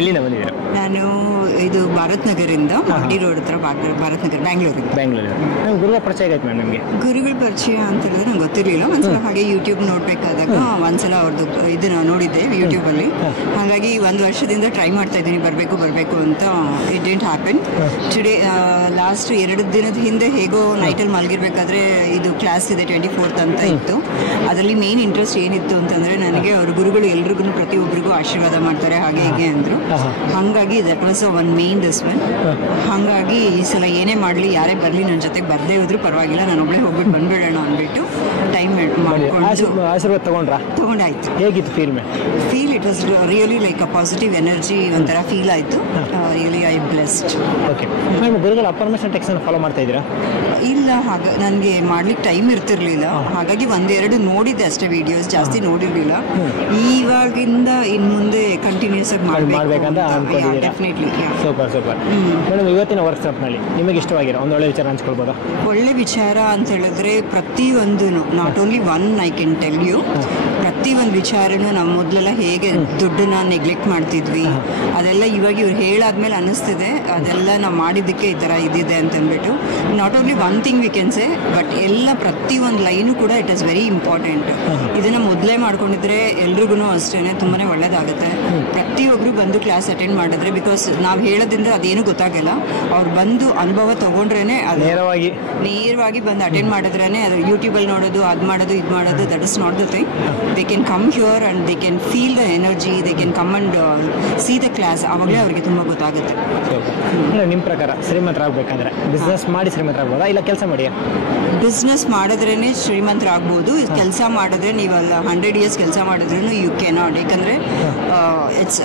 ಎಲ್ಲಿಂದ ಬಂದಿದ್ದೀರಾ? ನಾನು ಇದು ಭಾರತ್ ನಗರಿಂದ ಮಾಗಡಿ ರೋಡ್ ಹತ್ರ ಭಾರತ್ ನಗರ ಬ್ಯಾಂಗ್ಳೂರು. ನಮ್ಮ ಗುರುಗಳ ಪರಿಚಯ ಆಯ್ತು ಮೇಡಮ್ ನಿಮಗೆ? ಗುರುಗಳ ಪರಿಚಯ ಅಂತ ಹೇಳಿದ್ರೆ ನಂಗೆ ಗೊತ್ತಿರಲಿಲ್ಲ. ಒಂದ್ಸಲ ಹಾಗೆ ಯೂಟ್ಯೂಬ್ ನೋಡಬೇಕಾದಾಗ ಒಂದ್ಸಲ ಅವ್ರದ್ದು ಇದನ್ನ ನೋಡಿದ್ದೆ ಯೂಟ್ಯೂಬಲ್ಲಿ. ಹಾಗಾಗಿ 1 ವರ್ಷದಿಂದ ಟ್ರೈ ಮಾಡ್ತಾ ಇದ್ದೀನಿ ಬರಬೇಕು ಅಂತ. It didn't happen today. Last 2 ದಿನದ ಹಿಂದೆ ಹೇಗೋ ನೈಟಲ್ಲಿ ಮಲಗಿರ್ಬೇಕಾದ್ರೆ ಇದು ಕ್ಲಾಸ್ ಇದೆ 24th ಅಂತ ಇತ್ತು. ಅದರಲ್ಲಿ ಮೇನ್ ಇಂಟ್ರೆಸ್ಟ್ ಏನಿತ್ತು ಅಂತಂದರೆ ನನಗೆ ಅವ್ರ ಗುರುಗಳು ಎಲ್ರಿಗೂ ಪ್ರತಿಯೊಬ್ಬರಿಗೂ ಆಶೀರ್ವಾದ ಮಾಡ್ತಾರೆ ಹಾಗೆ ಹೀಗೆ ಅಂದರು. ಹಾಗಾಗಿ that was one main this one. ಹಾಗಾಗಿ ಈ ಸಲ ಏನೇ ಮಾಡಲಿ ಯಾರೇ ಬರಲಿ ನನ್ನ ಜೊತೆಗೆ ಬರದೇ ಹೋದ್ರೂ ಪರವಾಗಿಲ್ಲ, ನಾನು ಒಬ್ಬಳೇ ಹೋಗ್ಬಿಟ್ಟು ಬಂದ್ಬಿಡೋಣ ಅಂದ್ಬಿಟ್ಟು ಟೈಮ್ ಮಾಡ್ಕೊಂಡು ಆಶೀರ್ವಾದ ತಗೊಂಡಾಯ್ತು. ಹೇಗಿತ್ತು feel it was really like a positive energy ಒಂಥರ ಫೀಲ್ ಆಯಿತು. Really I blessed. Okay madam, ಗುರುಗಳ ಅಫರ್ಮೇಷನ್ ಟೆಕ್ಸ್ಟ್ ಫಾಲೋ ಮಾಡ್ತಾ ಇದ್ದೀರಾ? ಇಲ್ಲ, ನನಗೆ ಮಾಡ್ಲಿಕ್ಕೆ ಟೈಮ್ ಇರ್ತಿರ್ಲಿಲ್ಲ. ಹಾಗಾಗಿ 1-2 ನೋಡಿದ್ದೆ ಅಷ್ಟೇ ವಿಡಿಯೋಸ್, ಜಾಸ್ತಿ ನೋಡಿರಲಿಲ್ಲ. ಇವಾಗಿಂದ ಇನ್ನು ಮುಂದೆ ಕಂಟಿನ್ಯೂಸ್ ಆಗಿ ಮಾಡಬೇಕಂತ ಡೆಫಿನೆಟ್ಲಿ. ಸೂಪರ್ ಮೇಡಮ್, ಇವತ್ತಿನ ವರ್ಕ್ಶಾಪ್ನಲ್ಲಿ ನಿಮಗೆ ಇಷ್ಟವಾಗಿರೋ ಒಂದು ಒಳ್ಳೆ ವಿಚಾರ ಹಂಚ್ಕೊಳ್ಬೋದಾ? ಒಳ್ಳೆ ವಿಚಾರ ಅಂತ ಹೇಳಿದ್ರೆ ಪ್ರತಿಯೊಂದು not only one I can tell you, ಪ್ರತಿಯೊಂದು ವಿಚಾರನೂ ನಾವು ಮೊದಲೆಲ್ಲ ಹೇಗೆ ದುಡ್ಡನ್ನ ನೆಗ್ಲೆಕ್ಟ್ ಮಾಡ್ತಿದ್ವಿ ಅದೆಲ್ಲ ಇವಾಗ ಇವ್ರು ಹೇಳಾದ್ಮೇಲೆ ಅನ್ನಿಸ್ತಿದೆ ಅದೆಲ್ಲ ನಾವು ಮಾಡಿದ್ದಕ್ಕೆ ಈ ಥರ ಇದಿದೆ ಅಂತಂದ್ಬಿಟ್ಟು. Not only one thing we can say, but ಎಲ್ಲ ಪ್ರತಿಯೊಂದು ಲೈನು ಕೂಡ ಇಟ್ ಇಸ್ ವೆರಿ ಇಂಪಾರ್ಟೆಂಟ್. ಇದನ್ನು ಮೊದಲೇ ಮಾಡ್ಕೊಂಡಿದ್ರೆ ಎಲ್ರಿಗೂ ಅಷ್ಟೇ ತುಂಬಾ ಒಳ್ಳೇದಾಗುತ್ತೆ. ಪ್ರತಿಯೊಬ್ಬರು ಬಂದು ಕ್ಲಾಸ್ ಅಟೆಂಡ್ ಮಾಡಿದ್ರೆ, ಬಿಕಾಸ್ ನಾವು ಹೇಳೋದ್ರಿಂದ ಅದೇನು ಗೊತ್ತಾಗಲ್ಲ, ಅವ್ರು ಬಂದು ಅನುಭವ ತೊಗೊಂಡ್ರೇ ಅದು ನೇರವಾಗಿ ಬಂದು ಅಟೆಂಡ್ ಮಾಡಿದ್ರೇ ಅದು ಯೂಟ್ಯೂಬಲ್ಲಿ ನೋಡೋದು ಅದು ಮಾಡೋದು ಇದು ಮಾಡೋದು that is not the thing. They can come ಹ್ಯೂರ್ and they can feel the energy, they can come and C the class. ಆವಾಗಲೇ ಅವರಿಗೆ ತುಂಬ ಗೊತ್ತಾಗುತ್ತೆ. ನಿಮ್ಮ ಪ್ರಕಾರ ಶ್ರೀಮಂತರಾಗಬೇಕಂದ್ರೆ ಬಿಸ್ನೆಸ್ ಮಾಡಿ ಶ್ರೀಮಂತರಾಗ್ಬೋದಾ ಇಲ್ಲ ಕೆಲಸ ಮಾಡಿ? ಬಿಸ್ನೆಸ್ ಮಾಡಿದ್ರೇ ಶ್ರೀಮಂತರಾಗ್ಬೋದು. ಕೆಲಸ ಮಾಡಿದ್ರೆ ನೀವಲ್ಲ 100 years ಕೆಲಸ ಮಾಡಿದ್ರೂ ಯು ಕೆನಾಟ್. ಯಾಕಂದರೆ ಇಟ್ಸ್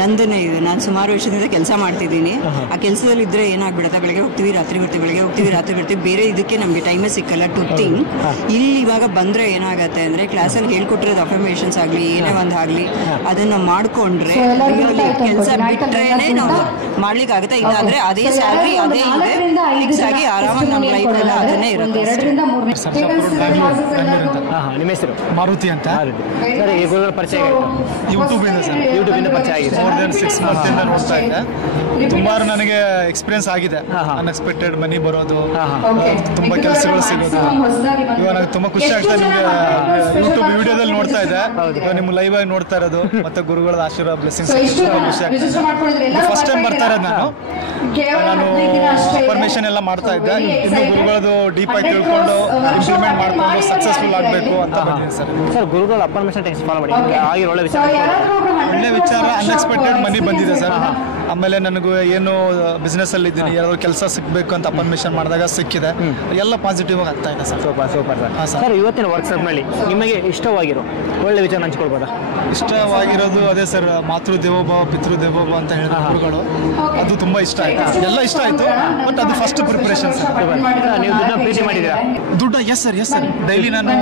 ನಂದನೇ ಇದೆ. ನಾನು ಸುಮಾರು ವರ್ಷದಿಂದ ಕೆಲಸ ಮಾಡ್ತಿದ್ದೀನಿ. ಆ ಕೆಲಸದಲ್ಲಿ ಇದ್ದರೆ ಏನಾಗ್ಬಿಡುತ್ತೆ, ಬೆಳಗ್ಗೆ ಹೋಗ್ತೀವಿ ರಾತ್ರಿ ಬರ್ತೀವಿ, ಬೆಳಗ್ಗೆ ಹೋಗ್ತೀವಿ ರಾತ್ರಿ ಬರ್ತೀವಿ, ಬೇರೆ ಇದಕ್ಕೆ ನಮಗೆ ಟೈಮೇ ಸಿಕ್ಕಲ್ಲ ಟು ಥಿಂಕ್. ಇಲ್ಲಿ ಇವಾಗ ಬಂದರೆ ಏನಾಗುತ್ತೆ ಅಂದರೆ ಕ್ಲಾಸಲ್ಲಿ ಹೇಳ್ಕೊಟ್ಟಿರೋದು ಅಫರ್ಮೇಷನ್ಸ್ ಆಗಲಿ ಏನೇ ಒಂದು ಆಗಲಿ ಅದನ್ನು ಮಾಡಿಕೊಂಡ್ರೆ ಕೆಲಸ ಬಿಟ್ಟರೆ ನಾವು ಮಾಡ್ಲಿಕ್ಕಾಗುತ್ತೆ. ಇಲ್ಲ ಅಂದರೆ ಅದೇ ಸ್ಯಾಲ್ರಿ ಅದೇ ಇದೆ ಫಿಕ್ಸ್ ಆಗಿ ಆರಾಮಾಗಿ ನಮ್ಮ ಲೈಫೆಲ್ಲ ಅದನ್ನೇ ಇರುತ್ತೆ. ನಿಮ್ಮ ಹೆಸರು? ಮಾರುತಿ ಅಂತ. ಸರ್, ಈ ಗುರುಗಳ ಪರಿಚಯ ಯೂಟ್ಯೂಬಿಂದ ಸರ್. ಯೂಟ್ಯೂಬಿಂದ ಪರಿಚಯ ಆಗಿದೆ. more than 6 months ಇಂದ ನೋಡ್ತಾ ಇದ್ದೆ. ತುಂಬಾ ನನಗೆ ಎಕ್ಸ್ಪೀರಿಯನ್ಸ್ ಆಗಿದೆ. ಅನ್ಎಕ್ಸ್ಪೆಕ್ಟೆಡ್ ಮನಿ ಬರೋದು, ತುಂಬಾ ಕೆಲಸಗಳು ಸಿಗೋದು. ಇವಾಗ ನನಗೆ ತುಂಬಾ ಖುಷಿ ಆಗ್ತದೆ. ನಿಮಗೆ ಯೂಟ್ಯೂಬ್ ವಿಡಿಯೋದಲ್ಲಿ ನೋಡ್ತಾ ಇದ್ದೆ, ಇವಾಗ ನಿಮ್ಮ ಲೈವ್ ಆಗಿ ನೋಡ್ತಾ ಇರೋದು ಮತ್ತೆ ಗುರುಗಳ ಆಶೀರ್ವಾದ ಬ್ಲೆಸ್ಸಿಂಗ್ಸ್ ಖುಷಿ ಆಗ್ತದೆ. ಫಸ್ಟ್ ಟೈಮ್ ಬರ್ತಾ ಇರೋದು ನಾನು ಪರ್ಮಿಷನ್ ಎಲ್ಲ ಮಾಡ್ತಾ ಇದ್ದೆ. ಇನ್ನು ಗುರುಗಳದು ಡೀಪ್ ಆಗಿ ತಿಳ್ಕೊಂಡು ಇಂಪ್ಲಿಮೆಂಟ್ ಮಾಡ್ಕೊಂಡು ಸಕ್ಸಸ್ಫುಲ್ ಆಗಬೇಕು ಅಂತ ಬಂದಿದ್ದೀನಿ ಸರ್. ಸರ್, ಗುರುಗಳ ಅಫರ್ಮೇಷನ್ ಟೆಕ್ಸ್ಟ್ ಫಾಲೋ ಮಾಡಿ ಆಗಿರೋ ಒಳ್ಳೆ ವಿಚಾರ ಅನ್ಎಕ್ಸ್ಪೆಕ್ಟೆಡ್ ಮನಿ ಬಂದಿದೆ ಸರ್. ಆಮೇಲೆ ನನಗೂ ಏನು ಬಿಸ್ನೆಸ್ ಅಲ್ಲಿ ಇದ್ದೀನಿ, ಯಾರಾದ್ರೂ ಕೆಲಸ ಸಿಗಬೇಕು ಅಂತ ಅಫರ್ಮೇಷನ್ ಮಾಡಿದಾಗ ಸಿಕ್ಕಿದೆ. ಎಲ್ಲ ಪಾಸಿಟಿವ್ ಆಗಿ ಆಗ್ತಾ ಇದೆ ಸರ್. Super sir. ಇವತ್ತಿನ ವರ್ಕ್ಶಾಪ್ನಲ್ಲಿ ನಿಮಗೆ ಇಷ್ಟವಾಗಿರೋ ಒಳ್ಳೆ ವಿಚಾರ ಹಂಚ್ಕೊಳ್ಬೋದಾ? ಇಷ್ಟವಾಗಿರೋದು ಅದೇ ಸರ್, ಮಾತೃ ದೇವೋಭವ ಪಿತೃ ದೇವೋಭವ ಅಂತ ಹೇಳಿದ ಗುರುಗಳು, ಅದು ತುಂಬಾ ಇಷ್ಟ ಆಯ್ತು. ಎಲ್ಲ ಇಷ್ಟ ಆಯ್ತು, ಬಟ್ ಅದು ಫಸ್ಟ್ ಪ್ರಿಪರೇಷನ್ ಸರ್. ನೀವು ಪ್ರೀತಿ ಮಾಡಿದ್ದೀರಾ? ದುಡ್ಡು ಎಸ್ ಸರ್. ಡೈಲಿ ನಾನು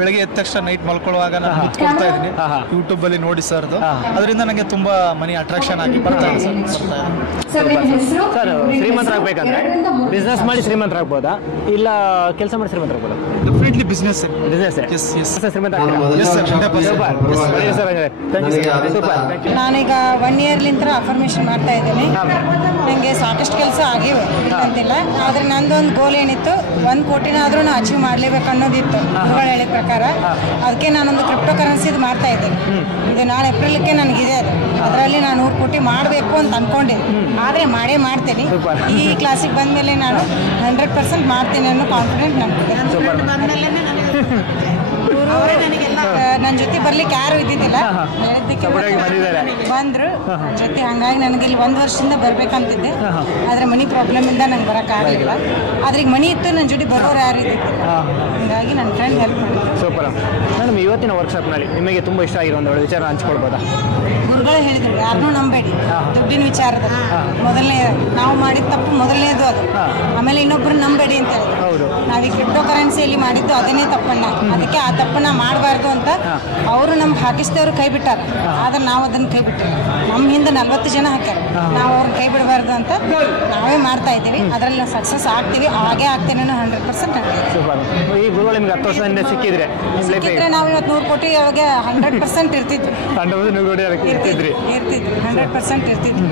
ಬೆಳಗ್ಗೆ ಎದ್ದ ತಕ್ಷಣ ನೈಟ್ ಮಲ್ಕೊಳ್ಳುವಾಗ ನಾನು ಕೊಡ್ತಾ ಇದ್ದೀನಿ ಯೂಟ್ಯೂಬ್ ಅಲ್ಲಿ ನೋಡಿ ಸರ್. ಅದರಿಂದ ನನಗೆ ತುಂಬಾ ಮನಿ ಅಟ್ರಾಕ್ಷನ್ ಆಗಿ ಬರ್ತಾ ಇದೆ ಸರ್. ಸರ್, ಶ್ರೀಮಂತರಾಗಬೇಕಂದ್ರೆ ಬಿಸ್ನೆಸ್ ಮಾಡಿ ಶ್ರೀಮಂತರಾಗ್ಬೋದಾ ಇಲ್ಲ ಕೆಲಸ ಮಾಡಿ ಶ್ರೀಮಂತರಾಗ್ಬೋದಾ? Definitely business. ಶ್ರೀಮಂತ. ನಾನೀಗ 1 yearಲಿಂದ ಅಫರ್ಮೇಷನ್ ಮಾಡ್ತಾ ಇದ್ದೀನಿ. ನನಗೆ ಸಾಕಷ್ಟು ಕೆಲಸ ಆಗಿವೆ ಅಂತಿಲ್ಲ, ಆದರೆ ನಂದೊಂದು ಗೋಲ್ ಏನಿತ್ತು, 1 ಕೋಟಿನಾದ್ರೂ ನಾನು ಅಚೀವ್ ಮಾಡಲೇಬೇಕು ಅನ್ನೋದಿತ್ತು ಗುರುಗಳು ಹೇಳಿದ ಪ್ರಕಾರ. ಅದಕ್ಕೆ ನಾನೊಂದು ಕ್ರಿಪ್ಟೋ ಕರೆನ್ಸಿದು ಮಾಡ್ತಾ ಇದ್ದೀನಿ. ಇದು ನಾಳೆ ಏಪ್ರಿಲ್ಗೆ ನನಗಿದೆ. ಅದರಲ್ಲಿ ನಾನು 100 ಕೋಟಿ ಮಾಡಬೇಕು ಅಂತ ಅಂದ್ಕೊಂಡಿದ್ದೆ, ಆದರೆ ಮಾಡ್ತೀನಿ. ಈ ಕ್ಲಾಸಿಗೆ ಬಂದಮೇಲೆ ನಾನು 100% ಮಾಡ್ತೀನಿ ಅನ್ನೋ ಕಾನ್ಫಿಡೆಂಟ್ ನನಗಿದೆ. ನನ್ನ ಜೊತೆ ಬರ್ಲಿಕ್ಕೆ ಯಾರು ಇದ್ದಿದ್ದಿಲ್ಲ, ಬಂದ್ರು ಜೊತೆ. ಹಂಗಾಗಿ ನನಗೆ ಇಲ್ಲಿ 1 ವರ್ಷದಿಂದ ಬರ್ಬೇಕಂತಿದ್ದೆ, ಆದರೆ ಮನಿ ಪ್ರಾಬ್ಲಮ್ ಇಂದ ನಂಗೆ ಬರೋಕ್ಕಾಗಲಿಲ್ಲ. ಆದ್ರೆ ಈಗ ಮನಿ ಇತ್ತು, ನನ್ನ ಜೊತೆ ಬರೋರು ಯಾರು ಇದ್ದಿದ್ದಿಲ್ಲ. ಹಂಗಾಗಿ ನನ್ನ ಫ್ರೆಂಡ್ ಹೆಲ್ಪ್ ಮಾಡಿದ್ರು. ಸೂಪರ್ ಮೇಡಮ್, ಇವತ್ತಿನ ವರ್ಕ್ಶಾಪ್ನಲ್ಲಿ ನಿಮಗೆ ತುಂಬ ಇಷ್ಟ ಆಗಿರೋ ಒಂದು ಒಳ್ಳೆ ವಿಚಾರ ಹಂಚ್ಕೊಳ್ಬೋದಾ? ಗುರುಗಳು ಹೇಳಿದ್ರು, ಯಾರನ್ನೂ ನಂಬೇಡಿ ದುಡ್ಡಿನ ವಿಚಾರದಲ್ಲಿ. ಮೊದಲನೇ ನಾವು ಮಾಡಿದ ತಪ್ಪು ಮೊದಲನೇದು ಅದು. ಆಮೇಲೆ ಇನ್ನೊಬ್ಬರು ನಂಬೇಡಿ ಅಂತ ಹೇಳಿದ್ರು. ನಾವು ಈ ಕ್ರಿಪ್ಟೋ ಕರೆನ್ಸಿಯಲ್ಲಿ ಮಾಡಿದ್ದು ಅದನ್ನೇ ತಪ್ಪನ್ನ, ಅದಕ್ಕೆ ಆ ತಪ್ಪನ್ನ ಮಾಡಬಾರ್ದು ಅಂತ ಅವರು ನಮ್ಗೆ ಹಾಕಿಸಿದವ್ರು ಕೈ ಬಿಟ್ಟಾರ, ಆದ್ರೆ ನಾವು ಅದನ್ನ ಕೈ ಬಿಟ್ಟಿವಿ. ನಮ್ಮ ಹಿಂದೆ 40 ಜನ ಹಾಕ್ಯಾರ, ನಾವು ಅವ್ರನ್ನ ಕೈ ಬಿಡಬಾರ್ದು ಅಂತ ನಾವೇ ಮಾಡ್ತಾ ಇದ್ದೀವಿ. ಅದರಲ್ಲಿ ಸಕ್ಸಸ್ ಆಗ್ತೀವಿ, ಹಾಗೆ ಆಗ್ತೇನೆ 100%. ಈ ಗುರುಗಳು ನಿಮ್ಗೆ 10 ವರ್ಷದಿಂದ ಸಿಕ್ಕಿದ್ರೆ ನಾವು ಇವತ್ತು 100 ಕೋಟಿ ಅವಾಗ 100% ಇರ್ತಿದ್ವಿ, 100% ಇರ್ತಿದ್ವಿ.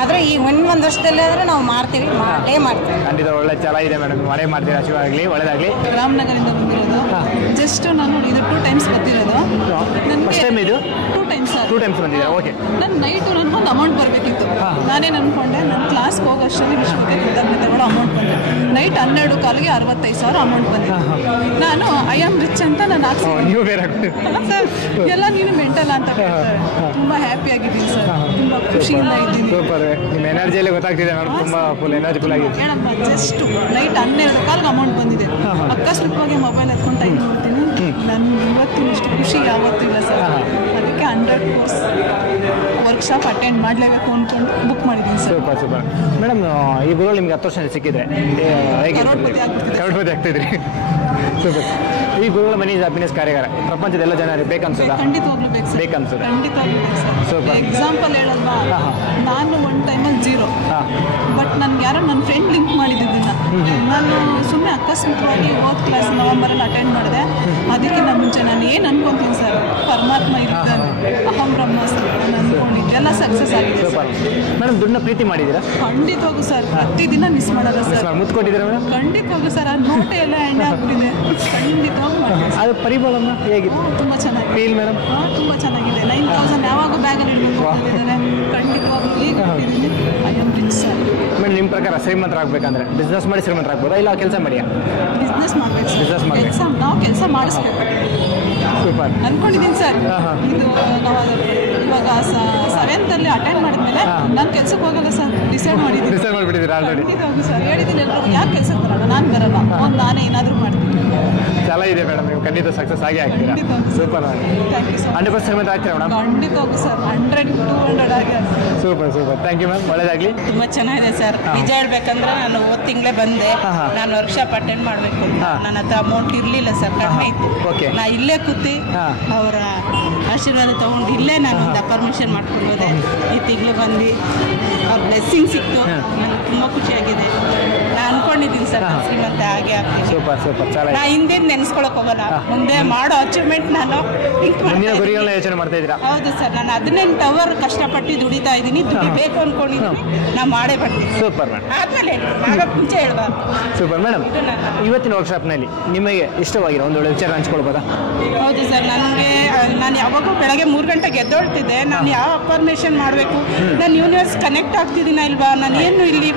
ಆದ್ರೆ ಈ ಒಂದು ವರ್ಷದಲ್ಲಿ ಆದ್ರೆ ನಾವು ಮಾಡ್ತೀವಿ, ಮಾಡೇ ಮಾಡ್ತೀವಿ. ಖಂಡಿತ ಒಳ್ಳೆ ಛಲ ಇದೆ ಮೇಡಮ್, ಮಾಡೇ ಮಾಡ್ತೀವಿ. ಆಶೀರ್ವಾದಾಗಲಿ, ಒಳ್ಳೇದಾಗಲಿ. ರಾಮನಗರದಿಂದ ಬಂದಿರೋದು. ಜಸ್ಟ್ ನಾನು ಇದು 2 ಟೈಮ್ಸ್ ಬರ್ತಿರೋದು. ಫಸ್ಟ್ ಟೈಮ್ ಇದು 2 ಟೈಮ್ಸ್ ಬಂದಿದೆ. ಓಕೆ, ನನ್ನ ನೈಟು ನನಗೊಂದು ಅಮೌಂಟ್ ಬರಬೇಕಿತ್ತು. ನಾನೇನು ಅಂದ್ಕೊಂಡೆ, ನಾನು ಕ್ಲಾಸ್ಗೆ ಹೋಗೋಷ್ಟರಲ್ಲಿ ವಿಶ್ವಕ್ಕೆ ಕೃತಜ್ಞತೆಗಳು ಅಮೌಂಟ್ ಬಂದೆ. ನೈಟ್ 12:15ಗೆ 65,000 ಅಮೌಂಟ್ ಬಂದಿದೆ. ನಾನು ಐ ಆಮ್ ರಿಚ್ ಅಂತ ನಾನು ನೀವು ಬೇರೆ ಸರ್ ಎಲ್ಲ ನೀನು ಮೆಂಟಲ್ ಅಂತ ಹೇಳ್ತಾರೆ. ತುಂಬ ಹ್ಯಾಪಿ ಆಗಿದ್ದೀನಿ ಸರ್, ತುಂಬ ಖುಷಿಯಿಂದ ಇದ್ದೀನಿ. ಸೂಪರ್, ನಿಮ್ಮ ಎನರ್ಜಿಯಲ್ಲಿ ಗೊತ್ತಾಗ್ತಿದೆ ಮೇಡಮ್, ತುಂಬ ಫುಲ್ ಎನರ್ಜಿಫುಲ್ ಆಗಿದೆ. ಹೇಳಮ್ಮ, ಜಸ್ಟ್ ನೈಟ್ 12:15ಗೆ ಅಮೌಂಟ್ ಬಂದಿದೆ. ಅಕಸ್ಮಾತ್ವಾಗಿ ಮೊಬೈಲ್ ಎತ್ಕೊಂಡು ಟೈಮ್ ನೋಡ್ತೀನಿ. ನನಗೆ ಇವತ್ತಿನ ಇಷ್ಟು ಖುಷಿ ಯಾವತ್ತೂ ಇಲ್ಲ ಸರ್. ಅದಕ್ಕೆ 100 ಕೋರ್ಸ್ ವರ್ಕ್ಶಾಪ್ ಅಟೆಂಡ್ ಮಾಡಲೇಬೇಕು ಅಂದ್ಕೊಂಡು ಬುಕ್ ಮಾಡಿದ್ದೀನಿ ಸರ್. ಸೂಪರ್ ಮೇಡಮ್, ಈ ಗುರುಗಳು ನಿಮ್ಗೆ 10 ವರ್ಷ ಸಿಕ್ಕಿದ್ರೆ ಹೇಗೆ ಕರೋಡ್ಪತಿ ಆಗ್ತಿದ್ರಿ? ಸೂಪರ್. ಈ ಗುರುಗಳ ಮನಿ ಹ್ಯಾಪಿನೆಸ್ ಕಾರ್ಯಾಗಾರ ಪ್ರಪಂಚದ ಎಲ್ಲ ಜನ ಬೇಕನ್ಸದ? ಖಂಡಿತವಾಗ್ಲೂ ಬೇಕು ಸರ್, ಬೇಕನ್ಸದ? ಖಂಡಿತವಾಗ್ಲೂ ಬೇಕು ಸರ್. ಎಕ್ಸಾಂಪಲ್ ಹೇಳಲ್ವಾ, ನಾನು ಒಂದು ಟೈಮಲ್ಲಿ 0, ಬಟ್ ನನ್ಗೆ ಯಾರೋ ನನ್ನ ಫ್ರೆಂಡ್ ಲಿಂಕ್ ಮಾಡಿದ್ದಿದ್ದನ್ನ ನಾನು ಸುಮ್ಮನೆ ಅಕಸ್ಮಾತ್ವಾಗಿ ಹೋದ ಕ್ಲಾಸ್ ನವೆಂಬರಲ್ಲಿ ಅಟೆಂಡ್ ಮಾಡಿದೆ. ಅದಕ್ಕಿಂತ ಮುಂಚೆ ನಾನು ಏನು ಅನ್ಕೊಂತೀನಿ ಸರ್, ಪರಮಾತ್ಮ ಇರ್ತಾನೆ, ಅಹಂ ಬ್ರಹ್ಮಾಸ್ತ್ರ ಅನ್ಕೊಂಡಿದ್ದೆ, ಎಲ್ಲ ಸಕ್ಸಸ್ ಆಗಿದೆ ಸರ್. ಮೇಡಮ್, ದುಡ್ಡನ್ನ ಪ್ರೀತಿ ಮಾಡಿದ್ದೀರಾ? ಖಂಡಿತವಾಗೂ ಸರ್, ಪ್ರತಿದಿನ ಮಿಸ್ ಮಾಡಲ್ಲ ಸರ್. ಮುತ್ತು ಕೊಟ್ಟಿದ್ದೀರಾ ಮೇಡಮ್? ಖಂಡಿತವಾಗೂ ಸರ್, ಆ ನೋಟೆ ಎಲ್ಲ ಎಣ್ಣೆ ಆಗ್ಬಿಟ್ಟಿದೆ. ಖಂಡಿತವಾಗೂ ಅದು ಪರಿಮಳನ ಹೇಗಿತ್ತು? ತುಂಬ ಚೆನ್ನಾಗಿ ಫೀಲ್ ಮೇಡಮ್? ತುಂಬ ಚೆನ್ನಾಗಿದೆ. 9,000 ಯಾವಾಗ ಬ್ಯಾಗಲ್ಲಿ ಇಡಬೇಕು ಅಂತಿದ್ದಾರೆ. ಖಂಡಿತವಾಗ್ಲೂ ಈಗ ಕೊಟ್ಟಿದ್ದೀನಿ. I am rich sir. Madam, ನಿಮ್ಮ ಪ್ರಕಾರ ಶ್ರೀಮಂತರಾಗಬೇಕಂದ್ರೆ ಬಿಸ್ನೆಸ್ ಮಾಡಿ ಶ್ರೀಮಂತರಾಗ್ಬೋದಾ, ಇಲ್ಲ ಕೆಲಸ ಮಾಡಿಯಾ? ಬಿಸ್ನೆಸ್ ಮಾಡಬೇಕು ಸರ್. ಬಿಸ್ನೆಸ್ ಮಾಡಬೇಕು, ನಾವು ಕೆಲಸ ಮಾಡಿಸ್ಬೇಕು ಸೂಪರ್ ಅನ್ಕೊಂಡಿದ್ದೀನಿ ಸರ್. ಇದು ನಾವು ಇವಾಗ 7th ಅಟೆಂಡ್ ಮಾಡಿದ್ಮೇಲೆ ನಾನು ಕೆಲ್ಸಕ್ಕೆ ಹೋಗಲ್ಲ ಸರ್, ಡಿಸೈಡ್ ಮಾಡಿಬಿಟ್ಟಿದ್ದೀರಾ ಆಲ್ರೆಡಿ? ಖಂಡಿತವಾಗೂ ಸರ್, ಹೇಳಿದ್ದೀನಿ ಎಲ್ರಿಗೂ, ಯಾಕೆ ಕೆಲಸಕ್ಕೆ ಬರೋಣ, ನಾನು ಬರಲ್ಲ, ಒಂದು ನಾನೇ ಏನಾದರೂ ಮಾಡ್ತೀನಿ. ಛಲ ಇದೆ ಮೇಡಮ್, ನೀವು ಖಂಡಿತ ಸಕ್ಸಸ್ ಆಗೇ ಆಗ್ತೀರಾ. Super madam, thank you sir. 100% ಶ್ರೀಮಂತ ಆಗ್ತೀರಾ ಮೇಡಮ್? ಖಂಡಿತವಾಗೂ ಸರ್, 100-200 ಆಗಿ. ಸೂಪರ್ ಥ್ಯಾಂಕ್ ಯು ಮ್ಯಾಮ್, ಒಳ್ಳೇದಾಗಲಿ. ತುಂಬ ಚೆನ್ನಾಗಿದೆ ಸರ್. ನಿಜ ಹೇಳ್ಬೇಕಂದ್ರೆ ನಾನು ಹೋದ ತಿಂಗಳೇ ಬಂದೆ. ನಾನು ವರ್ಕ್ಶಾಪ್ ಅಟೆಂಡ್ ಮಾಡಬೇಕು ಅಂತ ನನ್ನ ಹತ್ರ ಅಮೌಂಟ್ ಇರಲಿಲ್ಲ ಸರ್, ಕಡಿಮೆ ಇತ್ತು. ನಾ ಇಲ್ಲೇ ಕೂತಿ ಅವರ ಆಶೀರ್ವಾದ ತಗೊಂಡು ಇಲ್ಲೇ ನಾನು ಒಂದು ಅಫರ್ಮೇಷನ್ ಮಾಡ್ಕೊಂಡು ಹೋದೆ. ಈ ತಿಂಗಳು ಬಂದು ಅವ್ರ ಬ್ಲೆಸ್ಸಿಂಗ್ ಸಿಕ್ತು, ನನಗೆ ತುಂಬ ಖುಷಿಯಾಗಿದೆ. ನಾನು ಅನ್ಕೊಂಡಿದ್ದೀನಿ ಸರ್, ಶ್ರೀಮಂತ ಹಾಗೆ ಆಗ್ತೀನಿ. ಸೂಪರ್ ನಾ ಹಿಂದೆ ನೆನೆಸ್ಕೊಳಕ್ ಹೋಗಲ್ಲ, ಮುಂದೆ ಮಾಡೋ ಅಚೀವ್ಮೆಂಟ್ ನಾನು ಗುರಿಗಳನ್ನ ಯೋಚನೆ ಮಾಡ್ತಾ ಇದ್ದೀರಾ? ಹೌದು ಸರ್, ನಾನು 18 ಅವರ್ ಕಷ್ಟಪಟ್ಟು ದುಡಿತಾ ಇದ್ದೀನಿ, ದುಡಿಬೇಕು ಅನ್ಕೊಂಡಿದ್ದೀನಿ, ನಾ ಮಾಡೇ ಬರ್ತೀನಿ. ಸೂಪರ್ ಮೇಡಮ್, ಆದ್ಮೇಲೆ ಮುಂಚೆ ಹೇಳ್ಬಾರ್ದು. ಸೂಪರ್ ಮೇಡಮ್, ಇವತ್ತಿನ ವರ್ಕ್ಶಾಪ್ನಲ್ಲಿ ನಿಮಗೆ ಇಷ್ಟವಾಗಿರೋ ಒಂದು ಒಳ್ಳೆ ವಿಚಾರ ಹಂಚ್ಕೊಳ್ಬೋದಾ? ಹೌದು ಸರ್, ನಾನು ಯಾವಾಗೂ ಬೆಳಗ್ಗೆ 3 ಗಂಟೆಗೆ ಎದ್ದೊಳ್ತಿದ್ದೆ. ನಾನು ಯಾವ ಅಫರ್ಮೇಷನ್ ಮಾಡಬೇಕು, ನಾನು ಯೂನಿವರ್ಸ್ ಕನೆಕ್ಟ್ ಆಗ್ತಿದ್ದೀನ ಇಲ್ವಾ, ನಾನು ಏನು ಇಲ್ಲಿ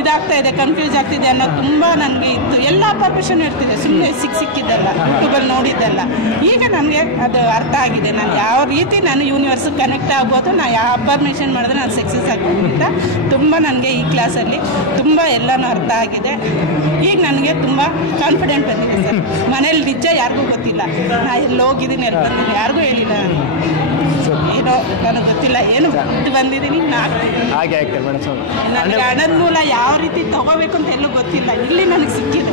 ಇದಾಗ್ತಾ ಇದೆ, ಕನ್ಫ್ಯೂಸ್ ಆಗ್ತಿದೆ ಅನ್ನೋ ತುಂಬ ನನಗೆ ಇತ್ತು. ಎಲ್ಲ ಅಫರ್ಮೇಷನ್ ಇರ್ತಿದೆ, ಸುಮ್ಮನೆ ಸಿಕ್ಕಿದ್ದೆಲ್ಲ ಯೂಟ್ಯೂಬಲ್ಲಿ ನೋಡಿದ್ದೆಲ್ಲ. ಈಗ ನನಗೆ ಅದು ಅರ್ಥ ಆಗಿದೆ, ನಾನು ಯಾವ ರೀತಿ ನಾನು ಯೂನಿವರ್ಸ್ ಕನೆಕ್ಟ್ ಆಗ್ಬೋದು, ನಾನು ಯಾವ ಅಫರ್ಮೇಷನ್ ಮಾಡಿದ್ರೆ ನಾನು ಸಕ್ಸಸ್ ಆಗ್ಬೋದು ಅಂತ ತುಂಬ ನನಗೆ ಈ ಕ್ಲಾಸಲ್ಲಿ ತುಂಬ ಎಲ್ಲನೂ ಅರ್ಥ ಆಗಿದೆ. ಈಗ ನನಗೆ ತುಂಬ ಕಾನ್ಫಿಡೆಂಟ್ ಬಂದಿದೆ ಸರ್. ಮನೇಲಿ ನಿಜ ಯಾರಿಗೂ ಗೊತ್ತಿಲ್ಲ, ನಾ ಎಲ್ಲಿ ಹೋಗಿದ್ದೀನಿ, ಎಲ್ಲಿ ಬಂದಿದ್ದೀನಿ, ಯಾರಿಗೂ ಹೇಳಿಲ್ಲ. ಏನೋ ನನಗೆ ಗೊತ್ತಿಲ್ಲ, ಏನು ಬಿಟ್ಟು ಬಂದಿದ್ದೀನಿ, ಹಾಗೆ ಆಗ್ತದೆ ಮೇಡಮ್. ನನಗೆ ಹಣದ ಮೂಲ ಯಾವ ರೀತಿ ತಗೋಬೇಕು ಅಂತ ಎಲ್ಲೂ ಗೊತ್ತಿಲ್ಲ, ಇಲ್ಲಿ ನನಗೆ ಸಿಕ್ಕಿದೆ.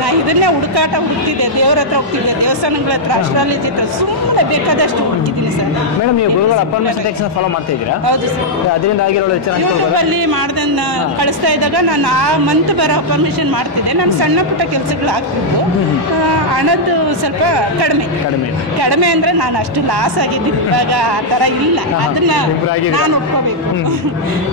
ನಾ ಇದನ್ನೇ ಹುಡುಕ್ತಿದ್ದೆ, ದೇವ್ರ ಹತ್ರ ಹೋಗ್ತಿದ್ದೆ, ದೇವಸ್ಥಾನಗಳ ಹತ್ರ, ಅಸ್ಟ್ರಾಲಜಿ ಹತ್ರ, ಸುಮ್ಮನೆ ಬೇಕಾದಷ್ಟು ಹುಡುಕಿದ್ದೀನಿ ಸರ್. ಮೇಡಮ್, ನೀವು ಗುರುಗಳ ಅಪಾಯಿಂಟ್ಮೆಂಟ್ ಫಾಲೋ ಮಾಡ್ತಾ ಇದ್ದೀರಾ? ಹೌದು ಸರ್. ಅದರಿಂದ ಆಗಿರೋ ಯೂಟ್ಯೂಬಲ್ಲಿ ಮಾಡ್ದನ್ನ ಕಳಿಸ್ತಾ ಇದ್ದಾಗ ನಾನು ಆ ಮಂತ್ ಬರೋ ಅಫರ್ಮೇಷನ್ ಮಾಡ್ತಿದ್ದೆ. ನಾನು ಸಣ್ಣ ಪುಟ್ಟ ಕೆಲಸಗಳು ಆಗ್ತಿದ್ದು, ಹಣದ್ದು ಸ್ವಲ್ಪ ಕಡಿಮೆ ಅಂದರೆ ನಾನು ಅಷ್ಟು ಲಾಸ್ ಆಗಿದ್ದೀನಿ. ಇವಾಗ ಆ ಥರ ಇಲ್ಲ, ಅದನ್ನ ನಾನು ಒಪ್ಕೋಬೇಕು.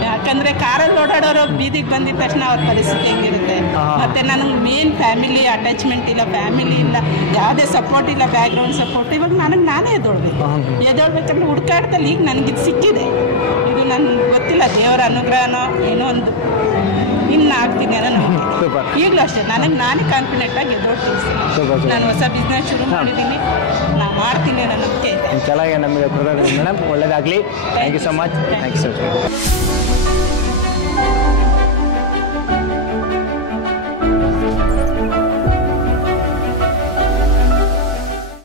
ಯಾಕಂದರೆ ಕಾರಲ್ಲಿ ಓಡಾಡೋರು ಬೀದಿಗೆ ಬಂದಿದ ತಕ್ಷಣ ಅವ್ರ ಪರಿಸ್ಥಿತಿ ಹೆಂಗಿರುತ್ತೆ. ಮತ್ತು ನನಗೆ ಮೇನ್ ಫ್ಯಾಮಿಲಿ ಅಟ್ಯಾಚ್ಮೆಂಟ್ ಇಲ್ಲ, ಫ್ಯಾಮಿಲಿ ಇಲ್ಲ, ಯಾವುದೇ ಸಪೋರ್ಟ್ ಇಲ್ಲ, ಬ್ಯಾಕ್ಗ್ರೌಂಡ್ ಸಪೋರ್ಟ್. ಇವಾಗ ನಾನೇ ಎದ್ದೊಳ್ಬೇಕಂದ್ರೆ ಹುಡುಕಾಟದಲ್ಲಿ ಈಗ ನನಗಿದು ಸಿಕ್ಕಿದೆ. ಇದು ನನಗೆ ಗೊತ್ತಿಲ್ಲ, ದೇವರ ಅನುಗ್ರಹನೋ ಏನೋ ಒಂದು ಇನ್ನು ಆಗ್ತೀನಿ ಅನ್ನೋ ನಂಬಿಕೆ. ಈಗಲೂ ಅಷ್ಟೇ, ನಾನೇ ಕಾನ್ಫಿಡೆಂಟ್ ಆಗಿ ಎದ್ದೋಡ್ತೀನಿ. ನಾನು ಹೊಸ ಬಿಸ್ನೆಸ್ ಶುರು ಮಾಡಿದ್ದೀನಿ, ನಾನು ಮಾಡ್ತೀನಿ ಅನ್ನೋ ನಂಬಿಕೆ ಇದೆ. ಚೆನ್ನಾಗಿ ನಮಗೆ ಮೇಡಮ್, ಒಳ್ಳೇದಾಗಲಿ. Thank you so much. Thank you so much.